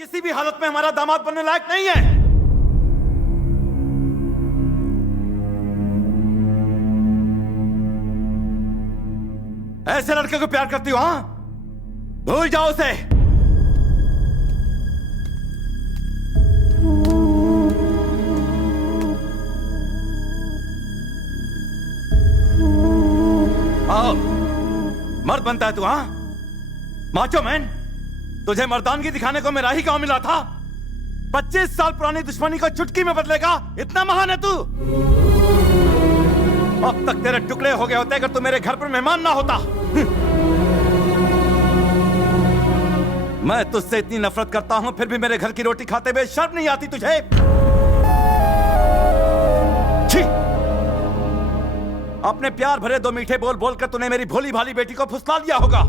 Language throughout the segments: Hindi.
किसी भी हालत में हमारा दामाद बनने लायक नहीं है। ऐसे लड़के को प्यार करती हो? हाँ, भूल जाओ उसे। आओ, मर्द बनता है तू? हाँ, माचो मैन। तुझे मर्दानगी दिखाने को मेरा ही गांव मिला था। 25 साल पुरानी दुश्मनी को चुटकी में बदलेगा, इतना महान है तू? अब तक तेरे टुकड़े हो गए होते अगर तू मेरे घर पर मेहमान ना होता। मैं तुझसे इतनी नफरत करता हूं, फिर भी मेरे घर की रोटी खाते हुए शर्म नहीं आती तुझे? छी! अपने प्यार भरे दो मीठे बोल बोलकर तूने मेरी भोली भाली बेटी को फुसला दिया होगा,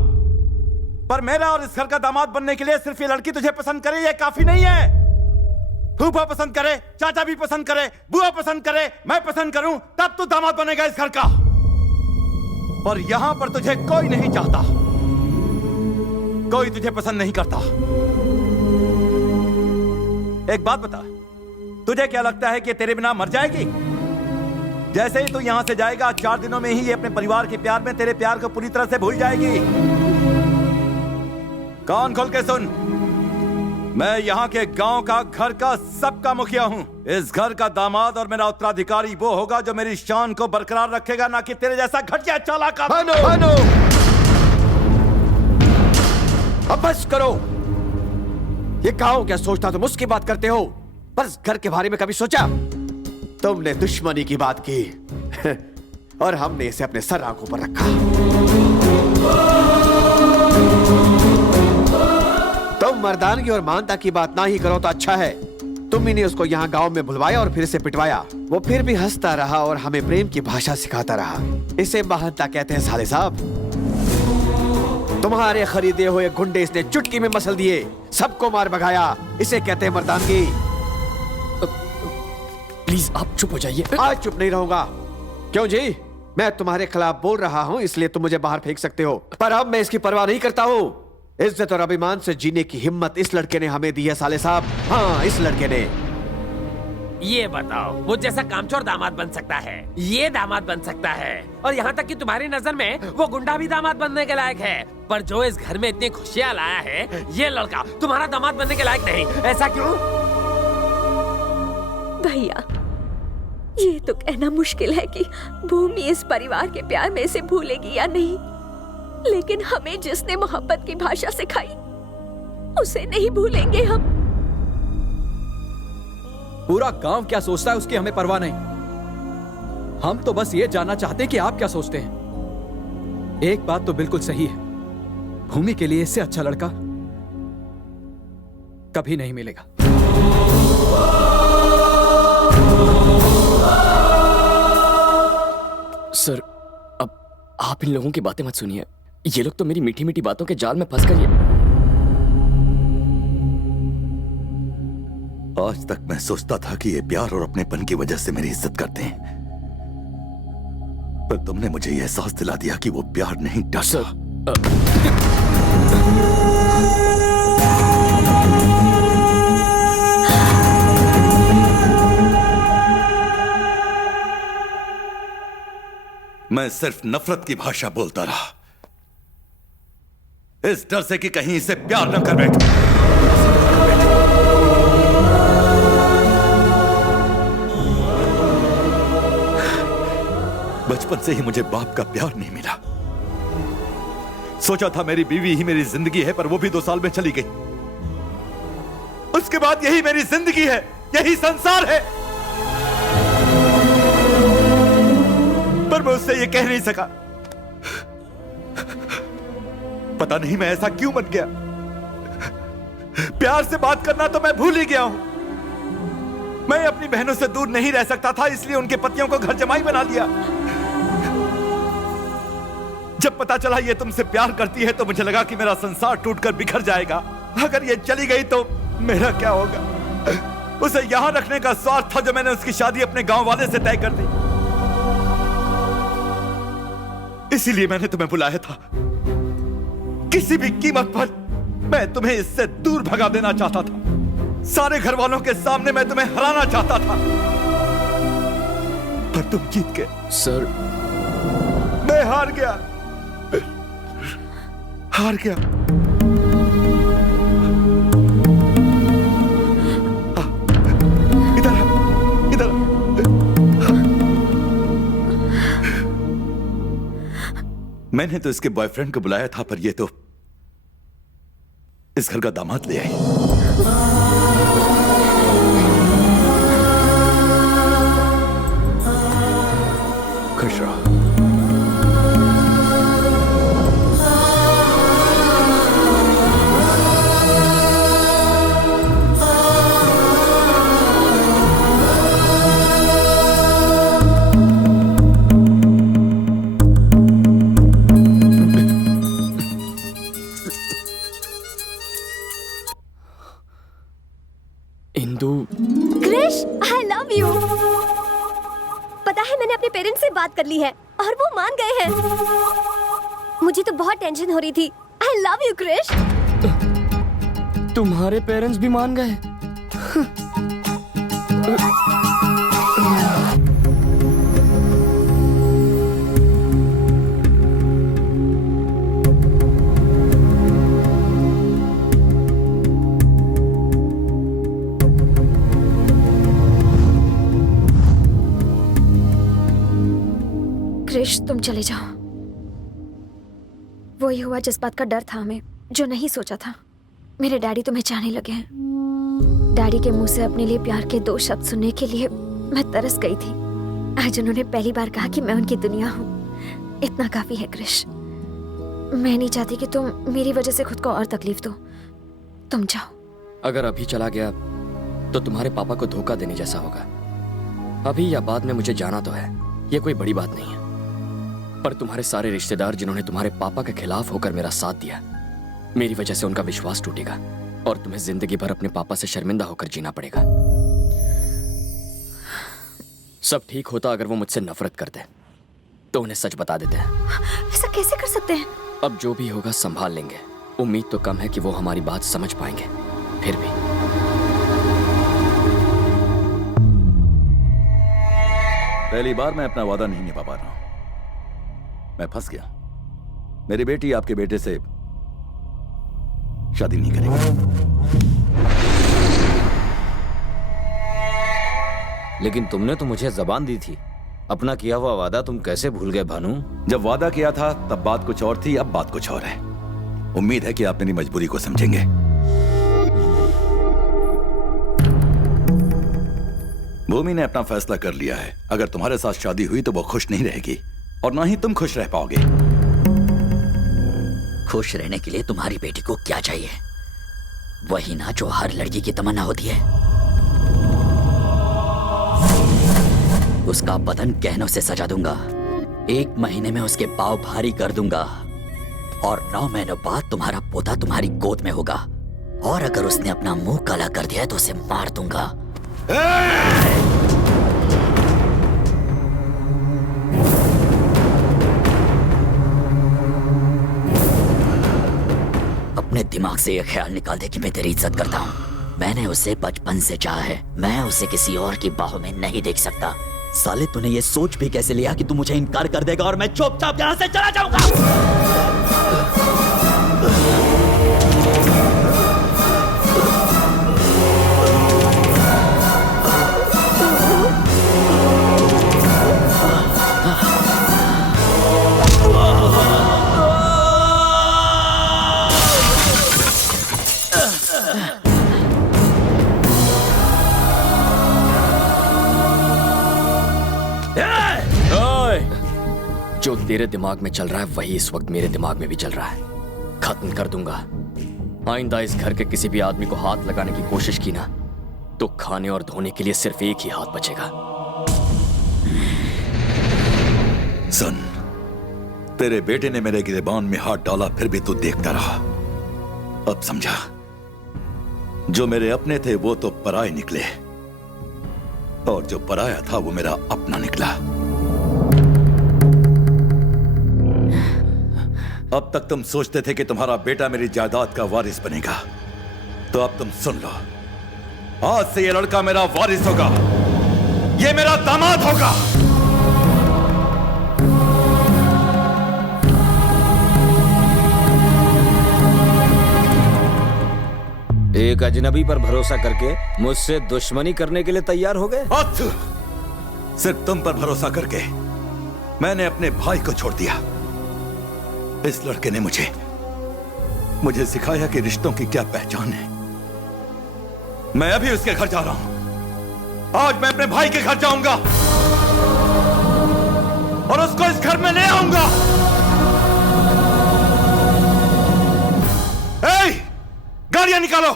पर मेरा और इस घर का दामाद बनने के लिए सिर्फ ये लड़की तुझे पसंद करे ये काफी नहीं है। फूफा पसंद करे, चाचा भी पसंद करे, बुआ पसंद करे, मैं पसंद करूं, तब तू दामाद बनेगा इस घर का। और यहां पर तुझे कोई नहीं चाहता, कोई तुझे पसंद नहीं करता। एक बात बता, तुझे क्या लगता है कि तेरे बिना मर जाएगी? जैसे ही तू यहां से जाएगा 4 दिनों में ही ये अपने परिवार के प्यार में तेरे प्यार को पूरी तरह से भूल जाएगी। कान खोल के सुन, मैं यहाँ के गांव का, घर का, सबका मुखिया हूँ। इस घर का दामाद और मेरा उत्तराधिकारी वो होगा जो मेरी शान को बरकरार रखेगा, ना कि तेरे जैसा घटिया चालाक आदमी। भानु, अब बस करो। ये गांव क्या सोचता, तुम उसकी बात करते हो, पर इस घर के बारे में कभी सोचा? तुमने दुश्मनी की बात की और हमने इसे अपने सर आंखों पर रखा। तुम मर्दानगी और मानता की बात ना ही करो तो अच्छा है। तुम ही ने उसको यहाँ गांव में बुलवाया और फिर से पिटवाया। वो फिर भी हंसता रहा और हमें प्रेम की भाषा सिखाता रहा। इसे महानता कहते हैं साले साहब। तुम्हारे खरीदे हुए गुंडे इसने चुटकी में मसल दिए, सबको मार भगाया। इसे कहते हैं मर्दानगी। प्लीज आप चुप हो जाइए। आज चुप नहीं रहूंगा। क्यों जी? मैं तुम्हारे खिलाफ बोल रहा हूं इसलिए तुम मुझे बाहर फेंक सकते हो, पर अब मैं इसकी परवाह नहीं करता हूं। इज्जत और अभिमान से जीने की हिम्मत इस लड़के ने हमें दी है साले साहब। हाँ, इस लड़के ने। ये बताओ, वो जैसा कामचोर दामाद बन सकता है, ये दामाद बन सकता है, और यहाँ तक कि तुम्हारी नजर में वो गुंडा भी दामाद बनने के लायक है, पर जो इस घर में इतनी खुशियाँ लाया है, ये लड़का तुम्हारा दामाद बनने के लायक नहीं। ऐसा क्यों? भैया, ये तो कहना मुश्किल है कि भूमि इस परिवार के प्यार में इसे भूलेगी या नहीं, लेकिन हमें जिसने मोहब्बत की भाषा सिखाई उसे नहीं भूलेंगे हम। पूरा गांव क्या सोचता है उसकी हमें परवाह नहीं। हम तो बस ये जानना चाहते हैं कि आप क्या सोचते हैं। एक बात तो बिल्कुल सही है, भूमि के लिए इससे अच्छा लड़का कभी नहीं मिलेगा। सर, अब आप इन लोगों की बातें मत सुनिए। ये लोग तो मेरी मीठी मीठी बातों के जाल में फंस कर आज तक मैं सोचता था कि ये प्यार और अपनेपन की वजह से मेरी इज्जत करते हैं, पर तुमने मुझे यह एहसास दिला दिया कि वो प्यार नहीं डरता। मैं सिर्फ नफरत की भाषा बोलता रहा, इस डर से कि कहीं इसे प्यार न कर बैठूं। बचपन से ही मुझे बाप का प्यार नहीं मिला। सोचा था मेरी बीवी ही मेरी जिंदगी है, पर वो भी 2 साल में चली गई। उसके बाद यही मेरी जिंदगी है, यही संसार है, पर मैं उससे ये कह नहीं सका। पता नहीं मैं ऐसा क्यों बन गया। प्यार से बात करना तो मैं भूल ही गया हूं। मैं अपनी बहनों से दूर नहीं रह सकता था, इसलिए उनके पतियों को घर जमाई बना लिया। जब पता चला ये तुमसे प्यार करती है तो मुझे लगा कि मेरा संसार टूटकर बिखर जाएगा। अगर ये चली गई तो मेरा क्या होगा? उसे यहां रखने का स्वार्थ था जो मैंने उसकी शादी अपने गांव वाले से तय कर दी। इसीलिए मैंने तुम्हें बुलाया था। किसी भी कीमत पर मैं तुम्हें इससे दूर भगा देना चाहता था। सारे घर वालों के सामने मैं तुम्हें हराना चाहता था, पर तुम जीत गए। सर, मैं हार गया, हार गया। इधर आ, इधर आ। मैंने तो इसके बॉयफ्रेंड को बुलाया था, पर ये तो इस घर का दामाद ले आई। खुश रहो। Indu, Krish, I love you. पता है मैंने अपने पेरेंट्स से बात कर ली है और वो मान गए हैं। मुझे तो बहुत टेंशन हो रही थी। I love you Krish. तुम्हारे पेरेंट्स भी मान गए? क्रिश, तुम चले जाओ। वही हुआ जिस बात का डर था हमें, जो नहीं सोचा था। मेरे डैडी तुम्हें चाहने लगे हैं। डैडी के मुंह से अपने लिए प्यार के 2 शब्द सुनने के लिए मैं तरस गई थी। आज उन्होंने पहली बार कहा कि मैं उनकी दुनिया हूँ। इतना काफी है क्रिश। मैं नहीं चाहती कि तुम मेरी वजह से खुद को और तकलीफ दो। तुम जाओ। अगर अभी चला गया तो तुम्हारे पापा को धोखा देने जैसा होगा। अभी या बाद में मुझे जाना तो है, ये कोई बड़ी बात नहीं है। पर तुम्हारे सारे रिश्तेदार जिन्होंने तुम्हारे पापा के खिलाफ होकर मेरा साथ दिया, मेरी वजह से उनका विश्वास टूटेगा और तुम्हें जिंदगी भर अपने पापा से शर्मिंदा होकर जीना पड़ेगा। सब ठीक होता अगर वो मुझसे नफरत करते तो उन्हें सच बता देते हैं। ऐसा कैसे कर सकते हैं? अब जो भी होगा संभाल लेंगे। उम्मीद तो कम है कि वो हमारी बात समझ पाएंगे, फिर भी। पहली बार मैं अपना वादा नहीं निभा पा रहा हूं। मैं फंस गया। मेरी बेटी आपके बेटे से शादी नहीं करेगी। लेकिन तुमने तो मुझे जबान दी थी। अपना किया हुआ वादा तुम कैसे भूल गए भानु? जब वादा किया था तब बात कुछ और थी, अब बात कुछ और है। उम्मीद है कि आप मेरी मजबूरी को समझेंगे। भूमि ने अपना फैसला कर लिया है। अगर तुम्हारे साथ शादी हुई तो वो खुश नहीं रहेगी और ना ही तुम खुश रह पाओगे। खुश रहने के लिए तुम्हारी बेटी को क्या चाहिए? वही ना जो हर लड़की की तमन्ना होती है। उसका बदन गहनों से सजा दूंगा। 1 महीने में उसके पाँव भारी कर दूंगा और 9 महीनों बाद तुम्हारा पोता तुम्हारी गोद में होगा। और अगर उसने अपना मुंह काला कर दिया तो उसे मार दूंगा। अपने दिमाग से यह ख्याल निकाल दे कि मैं तेरी इज्जत करता हूँ। मैंने उसे बचपन से चाहा है। मैं उसे किसी और की बाहों में नहीं देख सकता। साले, तूने ये सोच भी कैसे लिया कि तू मुझे इनकार कर देगा और मैं चुपचाप यहाँ से चला जाऊंगा? जो तेरे दिमाग में चल रहा है वही इस वक्त मेरे दिमाग में भी चल रहा है। खत्म कर दूंगा। आइंदा इस घर के किसी भी आदमी को हाथ लगाने की कोशिश की ना तो खाने और धोने के लिए सिर्फ एक ही हाथ बचेगा। सुन, तेरे बेटे ने मेरे गिरेबान में हाथ डाला, फिर भी तू देखता रहा। अब समझा, जो मेरे अपने थे वो तो पराये निकले और जो पराया था वो मेरा अपना निकला। अब तक तुम सोचते थे कि तुम्हारा बेटा मेरी जायदाद का वारिस बनेगा, तो अब तुम सुन लो, आज से ये लड़का मेरा वारिस होगा, ये मेरा दामाद होगा। एक अजनबी पर भरोसा करके मुझसे दुश्मनी करने के लिए तैयार हो गए? सिर्फ तुम पर भरोसा करके मैंने अपने भाई को छोड़ दिया। इस लड़के ने मुझे सिखाया कि रिश्तों की क्या पहचान है। मैं अभी उसके घर जा रहा हूं। आज मैं अपने भाई के घर जाऊंगा और उसको इस घर में ले आऊंगा। गाड़ियां निकालो।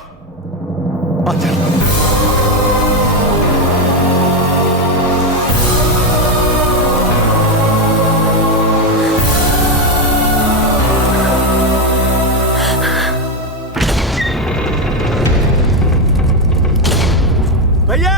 अच्छा भैया,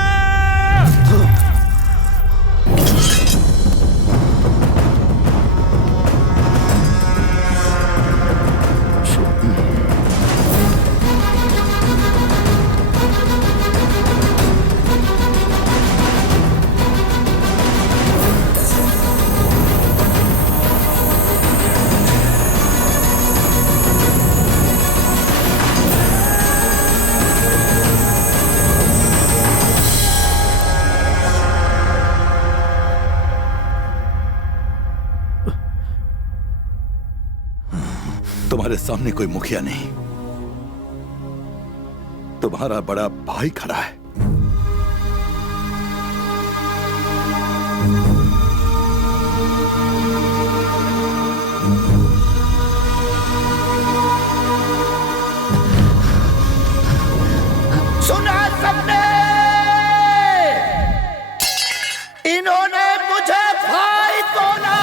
तुम्हारे सामने कोई मुखिया नहीं, तुम्हारा बड़ा भाई खड़ा है। सुना सबने, इन्होंने मुझे भाई बोला।